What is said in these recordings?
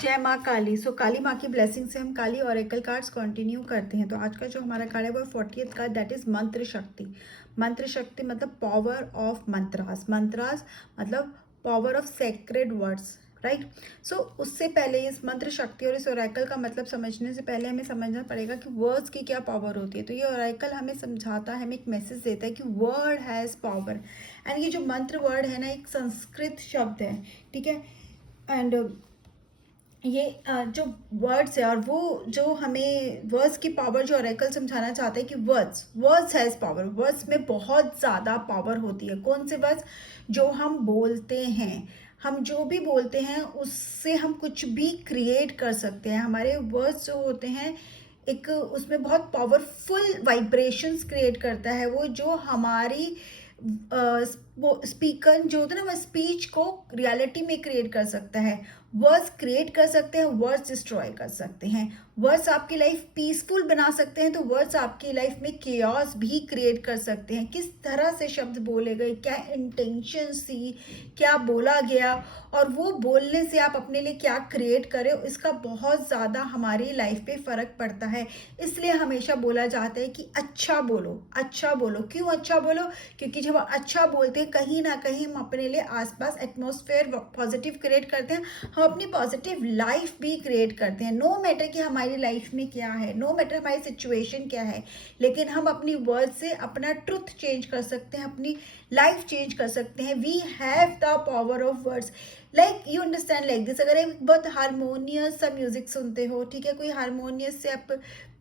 जय माँ काली। काली माँ की ब्लेसिंग से हम काली ऑरेकल कार्ड्स कंटिन्यू करते हैं। तो आज का जो हमारा कार्ड है वो 40th कार्ड, दैट इज मंत्र शक्ति। मंत्र शक्ति मतलब पावर ऑफ मंत्रास। मंत्रास मतलब power of sacred words, right. उससे पहले इस मंत्र शक्ति और इस ओरेकल का मतलब समझने से पहले हमें समझना पड़ेगा कि वर्ड्स की क्या पावर होती है। तो ये ओरेकल हमें समझाता है, हमें एक मैसेज देता है कि वर्ड हैज़ पावर। एंड ये जो मंत्र वर्ड है ना, एक संस्कृत शब्द है, ठीक है। एंड ये जो वर्ड्स है और वो जो हमें वर्ड्स की पावर जो ऑरेकल समझाना चाहते हैं कि words words has power. Words में बहुत ज़्यादा पावर होती है। कौन से वर्ड्स? जो हम बोलते हैं। हम जो भी बोलते हैं उससे हम कुछ भी क्रिएट कर सकते हैं। हमारे वर्ड्स जो होते हैं एक उसमें बहुत पावरफुल वाइब्रेशंस क्रिएट करता है वो, जो हमारी स्पीकर जो होता है ना, वह स्पीच को रियलिटी में क्रिएट कर सकता है। वर्ड्स क्रिएट कर सकते हैं, वर्ड्स डिस्ट्रॉय कर सकते हैं। वर्ड्स आपकी लाइफ पीसफुल बना सकते हैं, तो वर्ड्स आपकी लाइफ में केओस भी क्रिएट कर सकते हैं। किस तरह से शब्द बोले गए, क्या इंटेंशन थी, क्या बोला गया, और वो बोलने से आप अपने लिए क्या क्रिएट करें, इसका बहुत ज़्यादा हमारी लाइफ पे फ़र्क पड़ता है। इसलिए हमेशा बोला जाता है कि अच्छा बोलो, अच्छा बोलो। क्यों अच्छा बोलो? क्योंकि जब अच्छा बोलते हैं कहीं ना कहीं हम अपने लिए आसपास एटमॉस्फेयर पॉजिटिव क्रिएट करते हैं, हम अपनी पॉजिटिव लाइफ भी क्रिएट करते हैं। नो मैटर कि हमारी लाइफ में क्या है, नो मैटर हमारी सिचुएशन क्या है, लेकिन हम अपनी वर्ड से अपना ट्रुथ चेंज कर सकते हैं, अपनी लाइफ चेंज कर सकते हैं। We have the power of words. Like you understand like this. अगर एक बहुत हारमोनियस सा म्यूजिक सुनते हो, ठीक है, कोई हारमोनियस से आप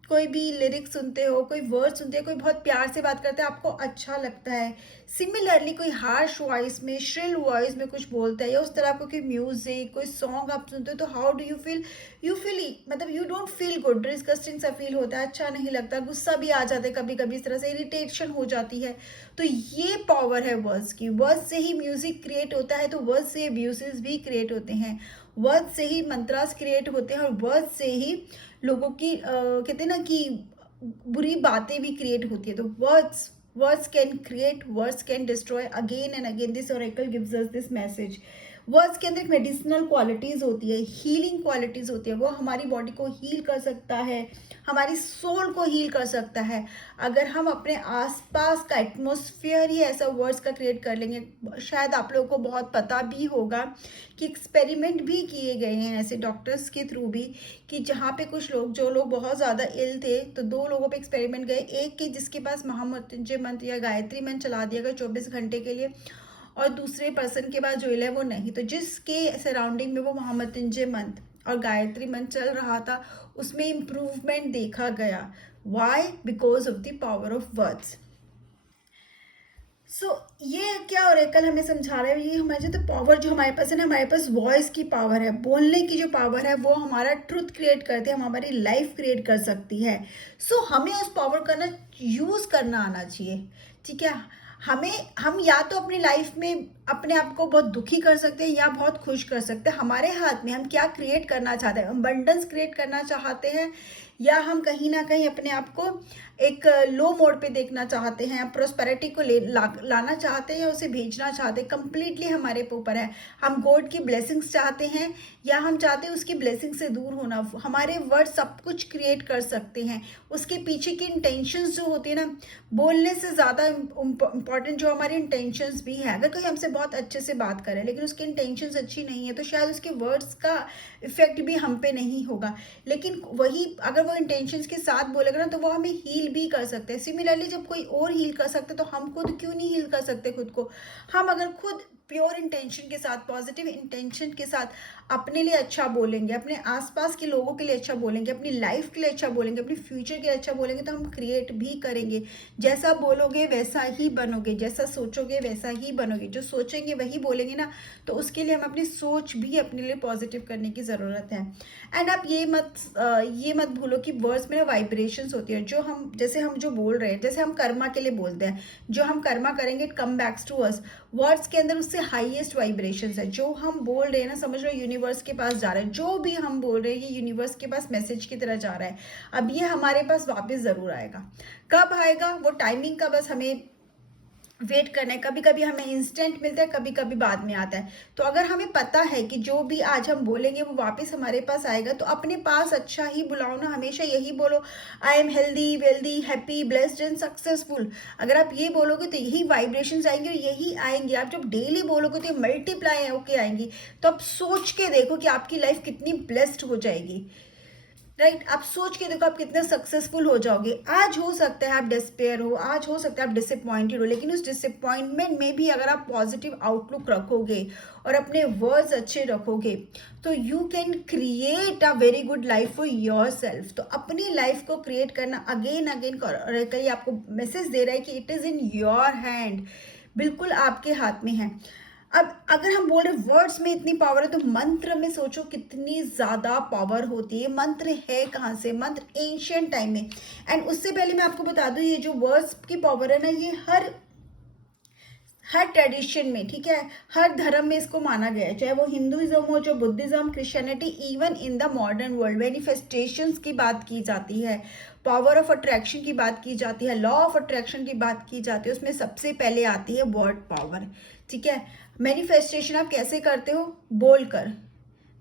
कोई भी लिरिक्स सुनते हो, कोई वर्ड सुनते हो, कोई बहुत प्यार से बात करता है, आपको अच्छा लगता है। सिमिलरली कोई हार्श वॉइस में, श्रिल वॉइस में कुछ बोलता है, या उस तरह का कोई म्यूजिक, कोई सॉन्ग आप सुनते हो, तो how do you feel? You feel मतलब you don't feel good, disgusting सा फील होता है, अच्छा नहीं लगता, गुस्सा भी आ जाता है कभी कभी, इस तरह से इरिटेशन हो जाती है। तो ये पावर है वर्ड्स की। वर्ड्स से ही म्यूजिक क्रिएट होता है, तो वर्ड्स से अब्यूसेस भी क्रिएट होते हैं, वर्ड्स से ही मंत्रास क्रिएट होते हैं, और वर्ड्स से ही लोगों की कहते हैं ना कि बुरी बातें भी क्रिएट होती है। तो words can create, words can destroy. Again and again this Oracle gives us this message. Words के अंदर एक मेडिसिनल क्वालिटीज होती है, हीलिंग क्वालिटीज होती है। वो हमारी बॉडी को हील कर सकता है, हमारी सोल को हील कर सकता है। अगर हम अपने आसपास का एटमोसफियर ही ऐसा वर्ड्स का क्रिएट कर लेंगे। शायद आप लोगों को बहुत पता भी होगा कि एक्सपेरिमेंट भी किए गए हैं ऐसे डॉक्टर्स के थ्रू भी, कि जहाँ पे कुछ लोग, जो लोग बहुत ज़्यादा इल थे, तो दो लोगों पे एक्सपेरिमेंट गए। एक के जिसके पास महामृत्युंजय मंत्र या गायत्री मंत्र चला दिया गया 24 घंटे के लिए, और दूसरे पर्सन के पास जो इल है वो नहीं। तो जिसके सराउंडिंग में वो महामृत्युंजय मंत्र और गायत्री मंत्र चल रहा था, उसमें इम्प्रूवमेंट देखा गया। Why? Because of the power of words. ये क्या ओरेकल हमें समझा रहा है? ये हमारे जो तो पावर जो हमारे पास है ना, हमारे पास वॉइस की पावर है, बोलने की जो पावर है, वो हमारा ट्रुथ क्रिएट करती है, हमारी लाइफ क्रिएट कर सकती है। हमें उस पावर का ना यूज़ करना आना चाहिए, ठीक है। हम या तो अपनी लाइफ में अपने आप को बहुत दुखी कर सकते हैं या बहुत खुश कर सकते हैं। हमारे हाथ में, हम क्या क्रिएट करना चाहते हैं। अबंडेंस क्रिएट करना चाहते हैं, या हम कहीं ना कहीं अपने आप को एक लो मोड पे देखना चाहते हैं, प्रोस्पेरिटी को लाना चाहते हैं, या उसे भेजना चाहते हैं। कंप्लीटली हमारे ऊपर है। हम गॉड की ब्लेसिंग्स चाहते हैं, या हम चाहते हैं उसकी ब्लेसिंग से दूर होना। हमारे वर्ड सब कुछ क्रिएट कर सकते हैं। उसके पीछे की इंटेंशंस जो होती है ना, बोलने से ज़्यादा इम्पॉर्टेंट जो हमारी इंटेंशंस भी है। अगर कोई हमसे बहुत अच्छे से बात करे लेकिन उसकी इंटेंशंस अच्छी नहीं है, तो शायद उसके वर्ड्स का इफेक्ट भी हम पे नहीं होगा। लेकिन वही अगर वो इंटेंशंस के साथ बोलेगा ना, तो वो हमें हील भी कर सकते हैं। सिमिलरली जब कोई और हील कर सकते, तो हम खुद क्यों नहीं हील कर सकते खुद को? हम अगर खुद प्योर इंटेंशन के साथ, पॉजिटिव इंटेंशन के साथ अपने लिए अच्छा बोलेंगे, अपने आसपास के लोगों के लिए अच्छा बोलेंगे, अपनी लाइफ के लिए अच्छा बोलेंगे, अपनी फ्यूचर के लिए अच्छा बोलेंगे, तो हम क्रिएट भी करेंगे। जैसा बोलोगे वैसा ही बनोगे, जैसा सोचोगे वैसा ही बनोगे। जो सोचेंगे वही बोलेंगे ना, तो उसके लिए हम अपनी सोच भी अपने लिए पॉजिटिव करने की ज़रूरत है। एंड आप ये मत भूलो कि वर्ड्स में ना वाइब्रेशंस होती है। जो हम, जैसे हम जो बोल रहे हैं, जैसे हम कर्मा के लिए बोलते हैं, जो हम कर्मा करेंगे it come backs to us. Words के अंदर उससे हाईएस्ट वाइब्रेशंस है। जो हम बोल रहे हैं ना, समझ लो यूनिवर्स के पास जा रहा है। जो भी हम बोल रहे हैं ये यूनिवर्स के पास मैसेज की तरह जा रहा है। अब ये हमारे पास वापस ज़रूर आएगा। कब आएगा वो टाइमिंग का बस हमें वेट करना है। कभी कभी हमें इंस्टेंट मिलता है, कभी कभी बाद में आता है। तो अगर हमें पता है कि जो भी आज हम बोलेंगे वो वापस हमारे पास आएगा, तो अपने पास अच्छा ही बुलाओ ना, हमेशा यही बोलो, I am healthy, wealthy, happy, blessed and successful. अगर आप ये बोलोगे तो यही वाइब्रेशंस आएंगे और यही आएंगे। आप जब डेली बोलोगे तो ये मल्टीप्लाई होके आएंगी। तो आप सोच के देखो कि आपकी लाइफ कितनी ब्लेस्ड हो जाएगी। राइट, आप सोच के देखो आप कितने सक्सेसफुल हो जाओगे। आज हो सकता है आप डिस्पेयर हो, आज हो सकता है आप डिसअपॉइंटेड हो, लेकिन उस डिसअपॉइंटमेंट में भी अगर आप पॉजिटिव आउटलुक रखोगे और अपने वर्ड्स अच्छे रखोगे, तो you can create a very good life for your self. तो अपनी लाइफ को क्रिएट करना अगेन अगेन कर, कहीं आपको मैसेज दे रहा है कि it is in your hand, बिल्कुल आपके हाथ में है। अब अगर हम बोल रहे वर्ड्स में इतनी पावर है, तो मंत्र में सोचो कितनी ज्यादा पावर होती है। मंत्र है कहाँ से? मंत्र एंशियंट टाइम में। एंड उससे पहले मैं आपको बता दूं, ये जो वर्ड्स की पावर है ना, ये हर हर ट्रेडिशन में, ठीक है, हर धर्म में इसको माना गया है, चाहे वो हिंदुइज्म हो, जो Buddhism, Christianity, even in the modern world manifestations की बात की जाती है, पावर ऑफ अट्रैक्शन की बात की जाती है, लॉ ऑफ अट्रैक्शन की बात की जाती है, उसमें सबसे पहले आती है वर्ड पावर। ठीक है, मैनिफेस्टेशन आप कैसे करते हो? बोलकर,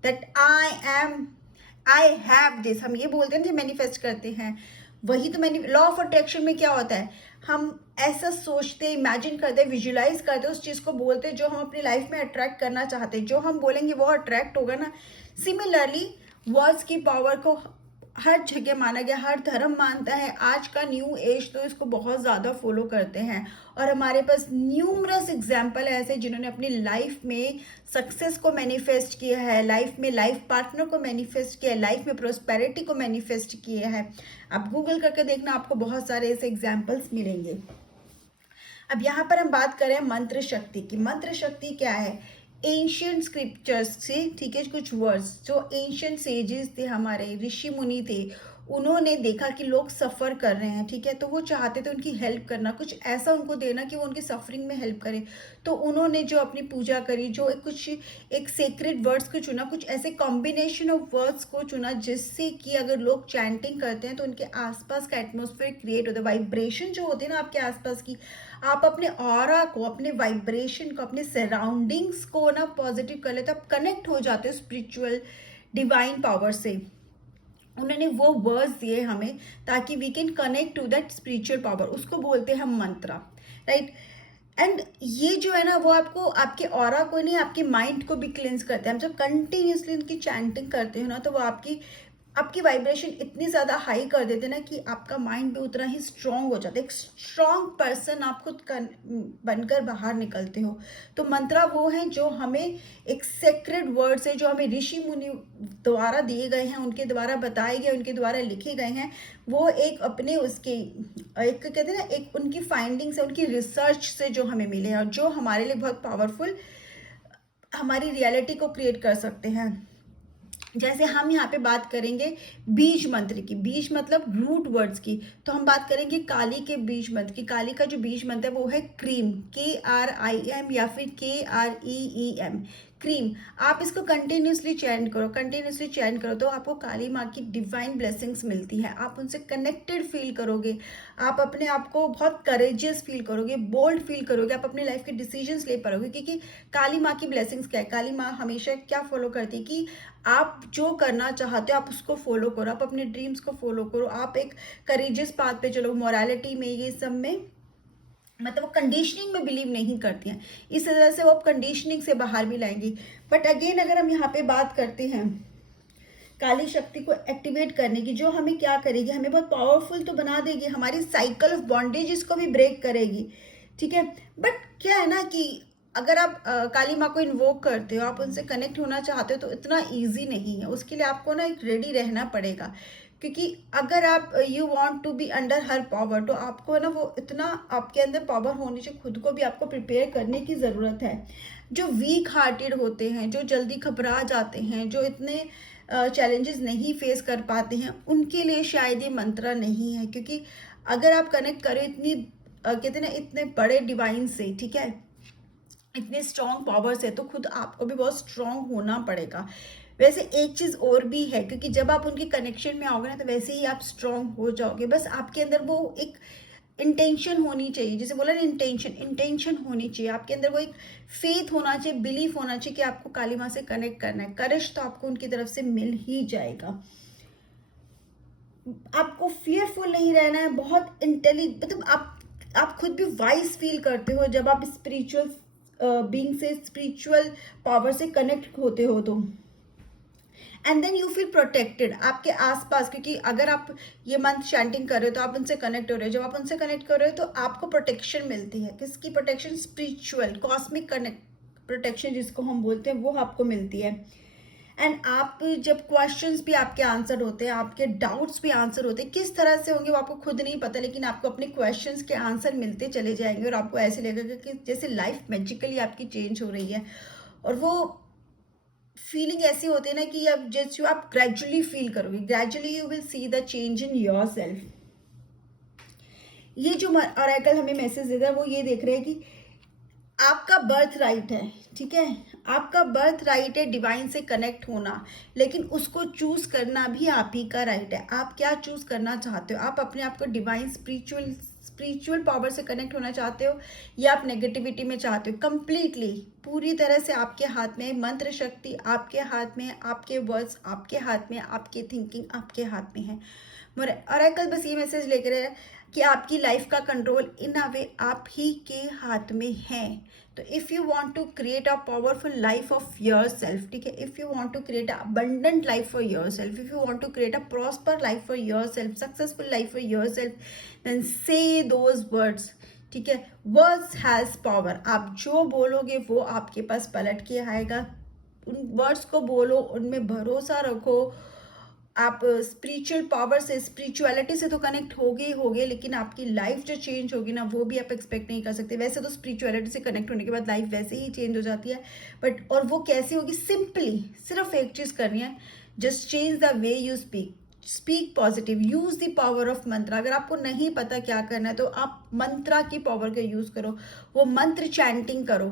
दैट आई हैव दिस, हम ये बोलते हैं जो मैनिफेस्ट करते हैं, वही तो मैंने लॉ ऑफ अट्रैक्शन में क्या होता है, हम ऐसा सोचते, इमेजिन करते, विजुलाइज करते, उस चीज को बोलते जो हम अपनी लाइफ में अट्रैक्ट करना चाहते हैं, जो हम बोलेंगे वो अट्रैक्ट होगा ना। सिमिलरली वर्ड्स की पावर को हर जगह माना गया, हर धर्म मानता है। आज का न्यू एज तो इसको बहुत ज़्यादा फॉलो करते हैं, और हमारे पास न्यूमरस एग्जाम्पल है ऐसे जिन्होंने अपनी लाइफ में सक्सेस को मैनिफेस्ट किया है, लाइफ में लाइफ पार्टनर को मैनिफेस्ट किया है, लाइफ में प्रोस्पेरिटी को मैनिफेस्ट किया है। आप गूगल करके देखना, आपको बहुत सारे ऐसे एग्जाम्पल्स मिलेंगे। अब यहाँ पर हम बात करें मंत्र शक्ति की। मंत्र शक्ति क्या है? एंशियंट स्क्रिप्चर्स से, ठीक है, कुछ वर्ड्स जो एंशियंट सेजेस थे, हमारे ऋषि मुनि थे, उन्होंने देखा कि लोग सफ़र कर रहे हैं, ठीक है, तो वो चाहते थे उनकी हेल्प करना, कुछ ऐसा उनको देना कि वो उनकी सफरिंग में हेल्प करे। तो उन्होंने जो अपनी पूजा करी, जो कुछ एक सेक्रेट वर्ड्स को चुना, कुछ ऐसे कॉम्बिनेशन ऑफ वर्ड्स को चुना जिससे कि अगर लोग चैंटिंग करते हैं तो उनके आसपास का एटमोसफेयर क्रिएट होता है। वाइब्रेशन जो होती है ना आपके आसपास की, आप अपने ऑरा को, अपने वाइब्रेशन को, अपने सराउंडिंग्स को ना पॉजिटिव कर लेते, आप कनेक्ट हो जाते हो स्पिरिचुअल डिवाइन पावर से। उन्होंने वो वर्ड्स दिए हमें ताकि we can connect to that spiritual power, उसको बोलते हैं हम मंत्रा, राइट। एंड ये जो है ना, वो आपको, आपके ऑरा को नहीं, आपके माइंड को भी क्लेंस करते हैं। हम जब कंटिन्यूसली उनकी चैंटिंग करते हो ना, तो वो आपकी आपकी वाइब्रेशन इतनी ज़्यादा हाई कर देते हैं ना कि आपका माइंड भी उतना ही स्ट्रांग हो जाता है। एक स्ट्रांग पर्सन आप खुद बनकर बाहर निकलते हो। तो मंत्रा वो हैं जो हमें एक सेक्रेड वर्ड्स है, जो हमें ऋषि मुनि द्वारा दिए गए हैं, उनके द्वारा बताए गए, उनके द्वारा लिखे गए हैं। वो एक अपने उसके एक कहते हैं ना, एक उनकी फाइंडिंग्स है, उनकी रिसर्च से जो हमें मिले हैं, और जो हमारे लिए बहुत पावरफुल हमारी रियलिटी को क्रिएट कर सकते हैं। जैसे हम यहाँ पे बात करेंगे बीज मंत्र की, बीज मतलब रूट वर्ड्स की, तो हम बात करेंगे काली के बीज मंत्र की। काली का जो बीज मंत्र है वो है क्रीम, KRIM या फिर KREEM, क्रीम। आप इसको कंटिन्यूसली चैंट करो, कंटिन्यूसली चैंट करो, तो आपको काली माँ की डिवाइन ब्लेसिंग्स मिलती है। आप उनसे कनेक्टेड फील करोगे, आप अपने आप को बहुत करेजियस फील करोगे, बोल्ड फील करोगे, आप अपने लाइफ के डिसीजंस ले पाओगे। क्योंकि काली माँ की ब्लेसिंग्स क्या है? काली माँ हमेशा क्या फॉलो करती है कि आप जो करना चाहते हो आप उसको फॉलो करो, आप अपने ड्रीम्स को फॉलो करो, आप एक करेजियस पाथ पे चलो, मोरालिटी में, ये सब में, मतलब वो कंडीशनिंग में बिलीव नहीं करती हैं। इस वजह से वो आप कंडीशनिंग से बाहर भी लाएंगी। बट अगेन अगर हम यहाँ पे बात करते हैं काली शक्ति को एक्टिवेट करने की, जो हमें क्या करेगी, हमें बहुत पावरफुल तो बना देगी, हमारी साइकिल ऑफ बॉन्डेज को भी ब्रेक करेगी, ठीक है। बट क्या है ना कि अगर आप काली माँ को इन्वोक करते हो, आप उनसे कनेक्ट होना चाहते हो, तो इतना ईजी नहीं है। उसके लिए आपको ना एक रेडी रहना पड़ेगा, क्योंकि अगर आप you want to be under her power, तो आपको ना वो इतना आपके अंदर पावर होनी चाहिए, खुद को भी आपको प्रिपेयर करने की ज़रूरत है। जो वीक हार्टेड होते हैं, जो जल्दी घबरा जाते हैं, जो इतने चैलेंजेस नहीं फेस कर पाते हैं, उनके लिए शायद ये मंत्र नहीं है। क्योंकि अगर आप कनेक्ट करें इतनी कहते हैं ना, इतने बड़े डिवाइन से, ठीक है, इतने स्ट्रॉन्ग पावर्स है, तो खुद आपको भी बहुत स्ट्रॉन्ग होना पड़ेगा। वैसे एक चीज़ और भी है, क्योंकि जब आप उनके कनेक्शन में आओगे ना, तो वैसे ही आप स्ट्रॉन्ग हो जाओगे। बस आपके अंदर वो इंटेंशन होनी चाहिए, जैसे बोला ना इंटेंशन, इंटेंशन होनी चाहिए आपके अंदर, वो एक फेथ होना चाहिए, बिलीफ होना चाहिए कि आपको काली माँ से कनेक्ट करना है। करेज तो आपको उनकी तरफ से मिल ही जाएगा। आपको फियरफुल नहीं रहना है, बहुत मतलब आप खुद भी वाइज फील करते हो जब आप स्पिरिचुअल बीइंग से, स्पिरिचुअल पावर से कनेक्ट होते हो तो। And then you feel protected आपके आसपास, क्योंकि अगर आप ये मंत्र चैंटिंग कर रहे हो तो आप उनसे कनेक्ट हो रहे हो। जब आप उनसे कनेक्ट कर रहे हो तो आपको प्रोटेक्शन मिलती है। किसकी protection? Spiritual cosmic connect protection जिसको हम बोलते हैं, वो आपको मिलती है। एंड आप जब क्वेश्चंस भी आपके आंसर होते हैं, आपके डाउट्स भी आंसर होते हैं, किस तरह से होंगे वो आपको खुद नहीं पता, लेकिन आपको अपने क्वेश्चंस के आंसर मिलते चले जाएंगे और आपको ऐसे लगेगा कि जैसे लाइफ मैजिकली आपकी चेंज हो रही है। और वो फीलिंग ऐसी होती है ना कि अब जैसे आप ग्रेजुअली फील करोगे, gradually you will see the change in your self. ये जो ऑरेकल हमें मैसेज देता है वो ये देख रहे हैं कि आपका बर्थ राइट है, ठीक है, आपका बर्थ राइट है डिवाइन से कनेक्ट होना, लेकिन उसको चूज करना भी आप ही का राइट है। आप क्या चूज करना चाहते हो? आप अपने आप को डिवाइन स्पिरिचुअल पावर से कनेक्ट होना चाहते हो या आप नेगेटिविटी में चाहते हो? कंप्लीटली पूरी तरह से आपके हाथ में, मंत्र शक्ति आपके हाथ में, आपके वर्ड्स आपके हाथ में, आपकी थिंकिंग आपके हाथ में है। ऑरेकल बस ये मैसेज लेकर है कि आपकी लाइफ का कंट्रोल इन अ वे आप ही के हाथ में है। तो if you want to create a powerful life of your self, ठीक है, if you want to create a abundant life for your self, if you want to create a prosper life for your self, successful life for your self, then say those words, ठीक है। Words has power, आप जो बोलोगे वो आपके पास पलट के आएगा। उन वर्ड्स को बोलो, उनमें भरोसा रखो। आप स्पिरिचुअल पावर से, स्पिरिचुअलिटी से तो कनेक्ट होगे ही होगे, लेकिन आपकी लाइफ जो चेंज होगी ना, वो भी आप एक्सपेक्ट नहीं कर सकते। वैसे तो स्पिरिचुअलिटी से कनेक्ट होने के बाद लाइफ वैसे ही चेंज हो जाती है, बट और वो कैसे होगी? सिंपली सिर्फ एक चीज़ करनी है, just change the way you speak. Speak positive, use the power of मंत्र। अगर आपको नहीं पता क्या करना है तो आप मंत्रा की पावर का यूज करो, वो मंत्र चैंटिंग करो,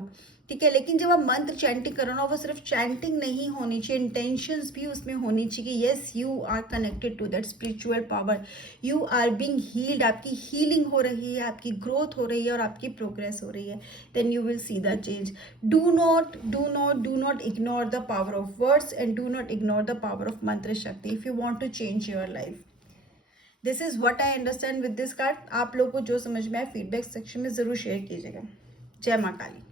ठीक है। लेकिन जब आप मंत्र चैंटिंग करो ना, वो सिर्फ चैंटिंग नहीं होनी चाहिए, इंटेंशंस भी उसमें होनी चाहिए। Yes, you are connected to that spiritual power, you are being healed, आपकी हीलिंग हो रही है, आपकी ग्रोथ हो रही है और आपकी प्रोग्रेस हो रही है। Then you will see the change. Do not ignore the power of words and do not ignore the power of mantra shakti if you want to change your life. This is what I understand with this card. आप लोग को जो समझ में आए feedback section में जरूर share कीजिएगा। जय माँ काली।